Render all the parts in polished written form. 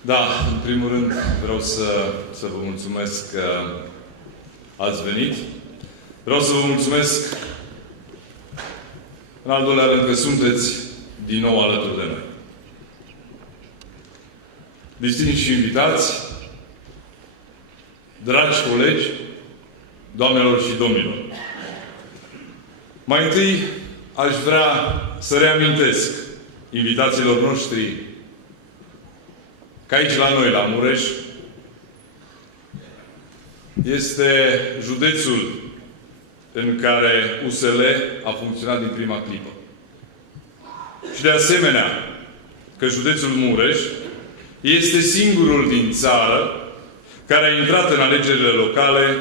Da, în primul rând vreau să vă mulțumesc că ați venit. Vreau să vă mulțumesc în al doilea rând că sunteți din nou alături de noi. Distinși invitați, dragi colegi, doamnelor și domnilor. Mai întâi aș vrea să reamintesc invitațiilor noștri că aici la noi, la Mureș, este județul în care USL a funcționat din prima clipă. Și de asemenea că județul Mureș este singurul din țară care a intrat în alegerile locale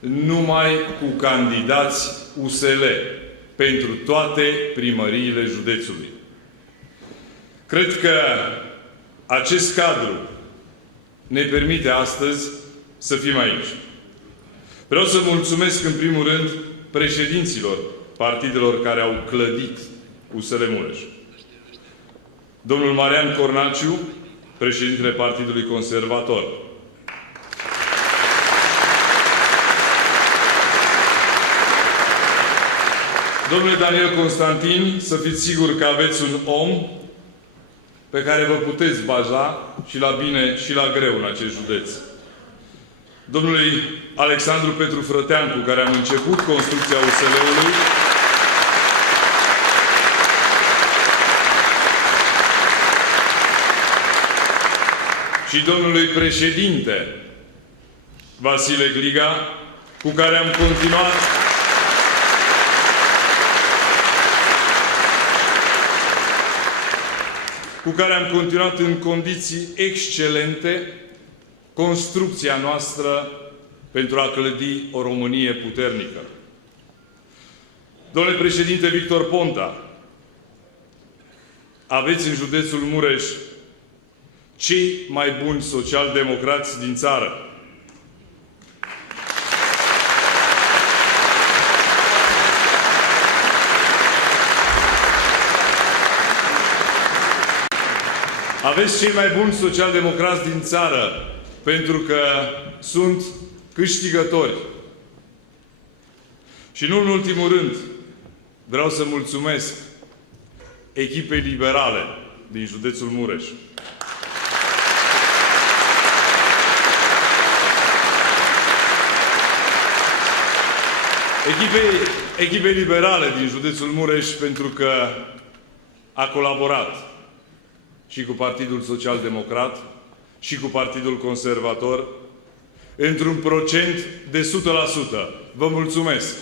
numai cu candidați USL pentru toate primăriile județului. Cred că acest cadru ne permite astăzi să fim aici. Vreau să mulțumesc în primul rând președinților partidelor care au clădit USL Mureș. Domnul Marian Cornaciu, președintele Partidului Conservator. Domnule Daniel Constantin, să fiți siguri că aveți un om pe care vă puteți baza și la bine și la greu în acest județ. Domnului Alexandru Petru Frătean, cu care am început construcția USL-ului, și domnului președinte Vasile Gliga, cu care am continuat în condiții excelente construcția noastră pentru a clădi o Românie puternică. Domnule președinte Victor Ponta, aveți în județul Mureș cei mai buni social-democrați din țară. Aveți cei mai buni social-democrați din țară, pentru că sunt câștigători. Și nu în ultimul rând, vreau să mulțumesc echipei liberale din județul Mureș. Echipei liberale din județul Mureș, pentru că a colaborat și cu Partidul Social-Democrat și cu Partidul Conservator într-un procent de 100%. Vă mulțumesc!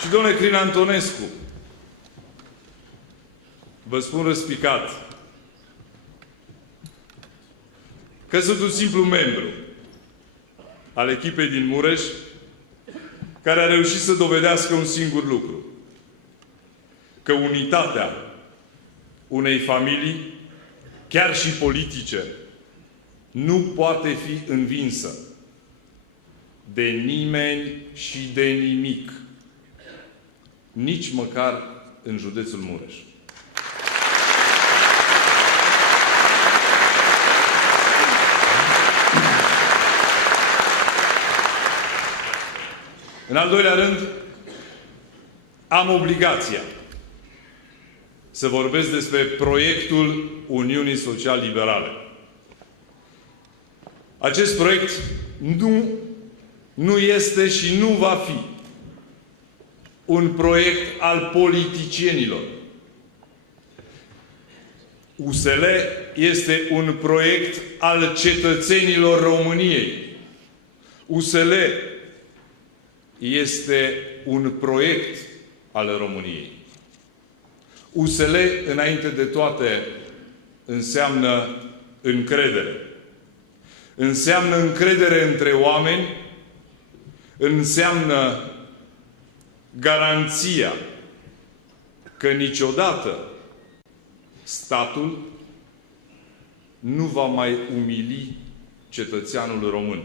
Și domnule Crin Antonescu, vă spun răspicat că sunt un simplu membru al echipei din Mureș care a reușit să dovedească un singur lucru: că unitatea unei familii, chiar și politice, nu poate fi învinsă de nimeni și de nimic, nici măcar în județul Mureș. În al doilea rând, am obligația să vorbesc despre proiectul Uniunii Social-Liberale. Acest proiect nu este și nu va fi un proiect al politicienilor. USL este un proiect al cetățenilor României. USL este un proiect al României. USL, înainte de toate, înseamnă încredere. Înseamnă încredere între oameni, înseamnă garanția că niciodată statul nu va mai umili cetățeanul român.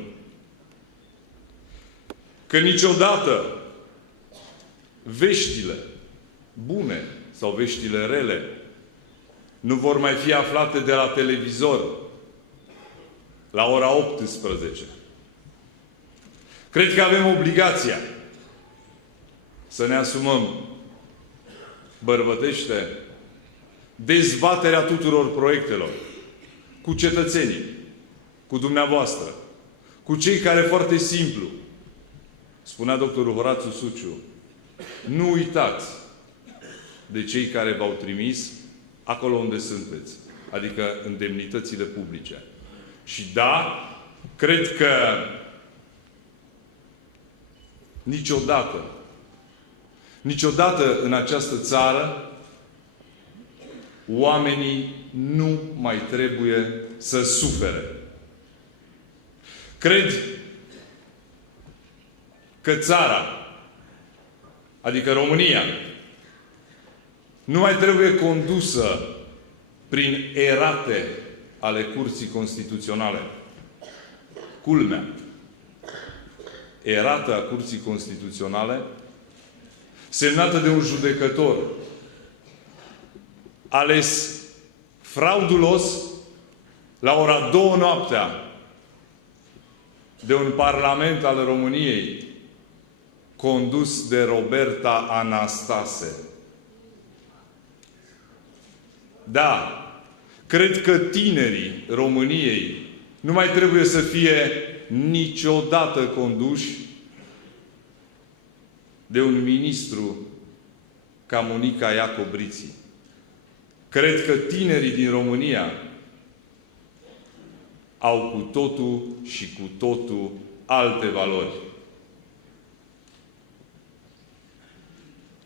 Că niciodată veștile bune sau veștile rele nu vor mai fi aflate de la televizor la ora 18. Cred că avem obligația să ne asumăm bărbătește dezbaterea tuturor proiectelor cu cetățenii, cu dumneavoastră, cu cei care, foarte simplu, spunea doctorul Horațiu Suciu, nu uitați de cei care v-au trimis acolo unde sunteți, adică în demnitățile publice. Și da, cred că niciodată în această țară oamenii nu mai trebuie să sufere. Cred că țara, adică România, nu mai trebuie condusă prin erate ale Curții Constituționale. Culmea, erată a Curții Constituționale, semnată de un judecător ales fraudulos la ora 2 noaptea de un parlament al României condus de Roberta Anastase. Da, cred că tinerii României nu mai trebuie să fie niciodată conduși de un ministru ca Monica Iacobriții. Cred că tinerii din România au cu totul și cu totul alte valori.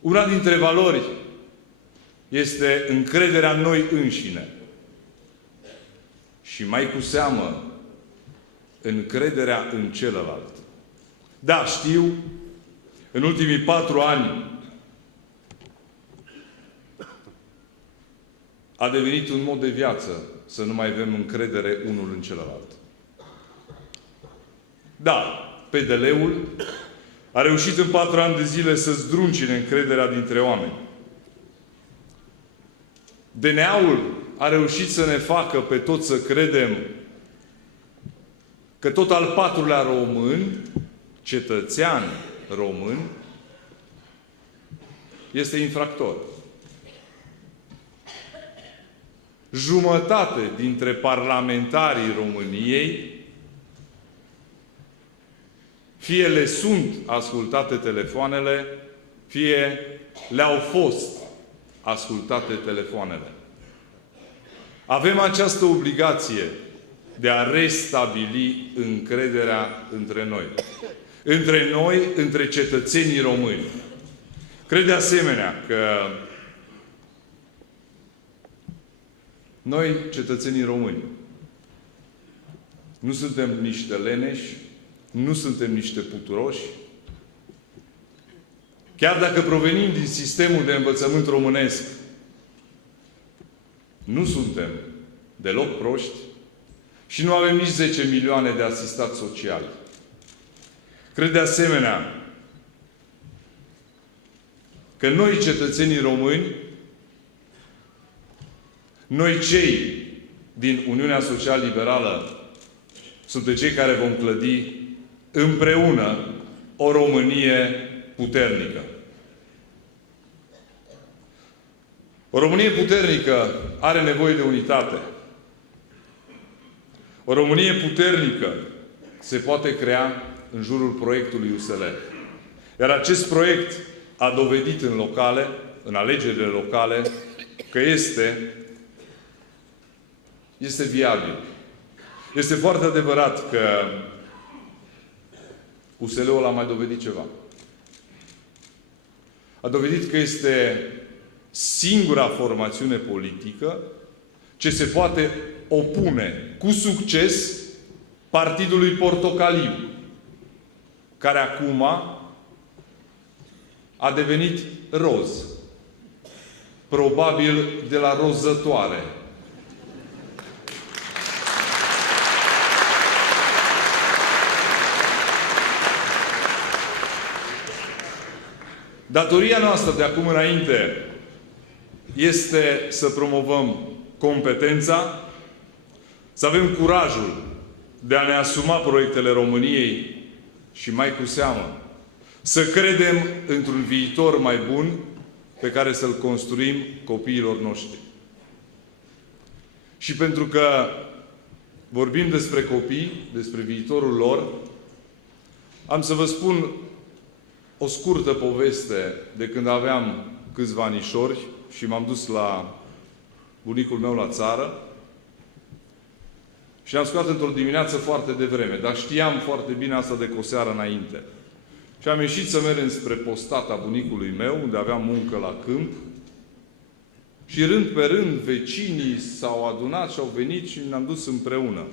Una dintre valori este încrederea în noi înșine. Și mai cu seamă, încrederea în celălalt. Da, știu, în ultimii 4 ani a devenit un mod de viață să nu mai avem încredere unul în celălalt. Da, PDL-ul a reușit în 4 ani de zile să zdruncine încrederea dintre oameni. DNA-ul a reușit să ne facă pe toți să credem că tot al 4-lea român, cetățean român, este infractor. Jumătate dintre parlamentarii României fie le sunt ascultate telefoanele, fie le-au fost ascultate telefoanele. Avem această obligație de a restabili încrederea între noi. Între noi, între cetățenii români. Cred de asemenea că noi, cetățenii români, nu suntem niște leneși, nu suntem niște puturoși. Chiar dacă provenim din sistemul de învățământ românesc, nu suntem deloc proști și nu avem nici 10 milioane de asistați sociali. Cred de asemenea că noi, cetățenii români, noi cei din Uniunea Social-Liberală, suntem cei care vom clădi împreună o Românie puternică. O Românie puternică are nevoie de unitate. O Românie puternică se poate crea în jurul proiectului USL. Iar acest proiect a dovedit în locale, în alegerile locale, că este viabil. Este foarte adevărat că USL-ul a mai dovedit ceva. A dovedit că este singura formațiune politică ce se poate opune cu succes Partidului Portocaliu, care acum a devenit roz. Probabil de la rozătoare. Datoria noastră de acum înainte este să promovăm competența, să avem curajul de a ne asuma proiectele României și mai cu seamă să credem într-un viitor mai bun pe care să-l construim copiilor noștri. Și pentru că vorbim despre copii, despre viitorul lor, am să vă spun o scurtă poveste de când aveam câțiva anișori și m-am dus la bunicul meu la țară și ne-am sculat într-o dimineață foarte devreme, dar știam foarte bine asta de cu o seară înainte. Și am ieșit să mergem spre postata bunicului meu, unde aveam muncă la câmp, și rând pe rând vecinii s-au adunat și au venit și ne-am dus împreună.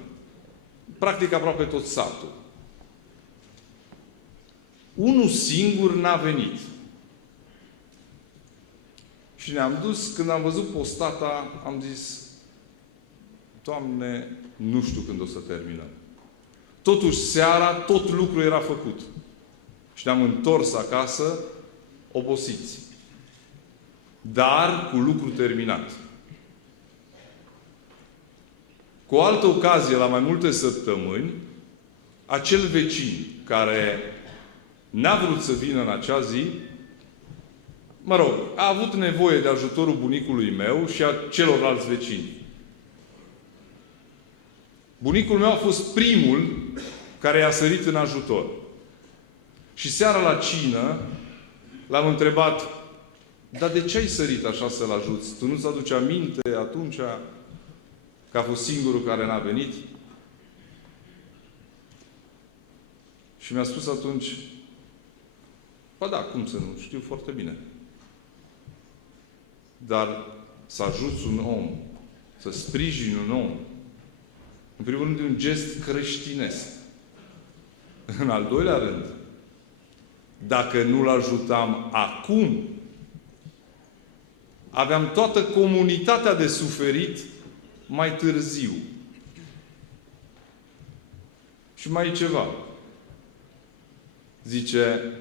Practic aproape tot satul. Unul singur n-a venit. Și ne-am dus, când am văzut postata, am zis: Doamne, nu știu când o să terminăm. Totuși, seara, tot lucrul era făcut. Și ne-am întors acasă, obosiți. Dar cu lucru terminat. Cu o altă ocazie, la mai multe săptămâni, acel vecin care n-a vrut să vină în acea zi, mă rog, a avut nevoie de ajutorul bunicului meu și a celorlalți vecini. Bunicul meu a fost primul care i-a sărit în ajutor. Și seara la cină l-am întrebat: dar de ce ai sărit așa să-l ajuți? Tu nu-ți aduci aminte atunci că a fost singurul care n-a venit? Și mi-a spus atunci: ba da, cum să nu? Știu foarte bine. Dar să ajuți un om, să sprijini un om, în primul rând, e un gest creștinesc. În al doilea rând, dacă nu-l ajutam acum, aveam toată comunitatea de suferit mai târziu. Și mai e ceva. Zice: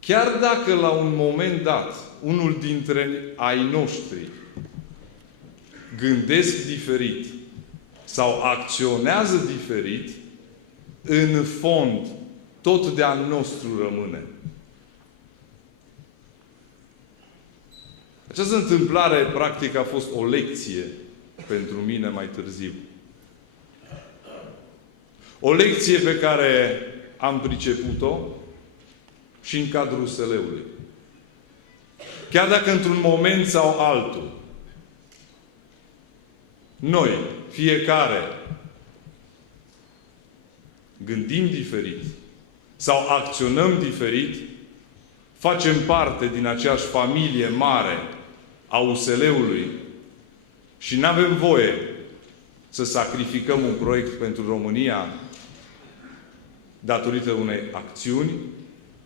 chiar dacă la un moment dat unul dintre ai noștri gândesc diferit sau acționează diferit, în fond, tot de-a nostru rămâne. Această întâmplare, practic, a fost o lecție pentru mine mai târziu. O lecție pe care am priceput-o și în cadrul USL-ului. Chiar dacă într-un moment sau altul noi, fiecare, gândim diferit sau acționăm diferit, facem parte din aceeași familie mare a USL-ului și nu avem voie să sacrificăm un proiect pentru România datorită unei acțiuni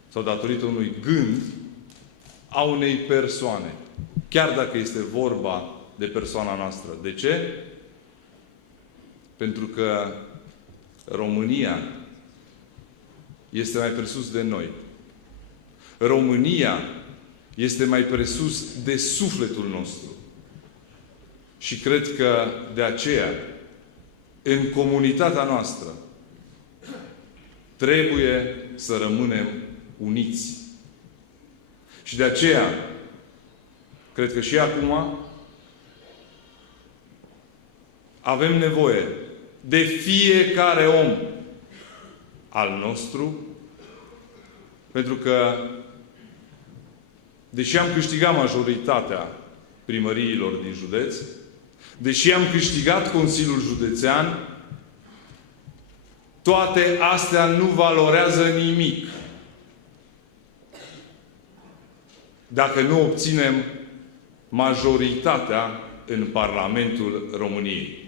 sau datorită unui gând a unei persoane. Chiar dacă este vorba de persoana noastră. De ce? Pentru că România este mai presus de noi. România este mai presus de sufletul nostru. Și cred că de aceea, în comunitatea noastră, trebuie să rămânem uniți. Și de aceea, cred că și acum avem nevoie de fiecare om al nostru, pentru că, deși am câștigat majoritatea primăriilor din județ, deși am câștigat Consiliul Județean, toate astea nu valorează nimic dacă nu obținem majoritatea în Parlamentul României.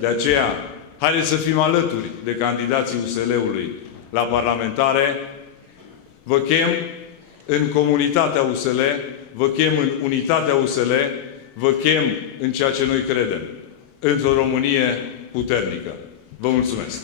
De aceea, haideți să fim alături de candidații USL-ului la parlamentare. Vă chem în comunitatea USL, vă chem în unitatea USL, vă chem în ceea ce noi credem, într-o Românie puternică. Vă mulțumesc!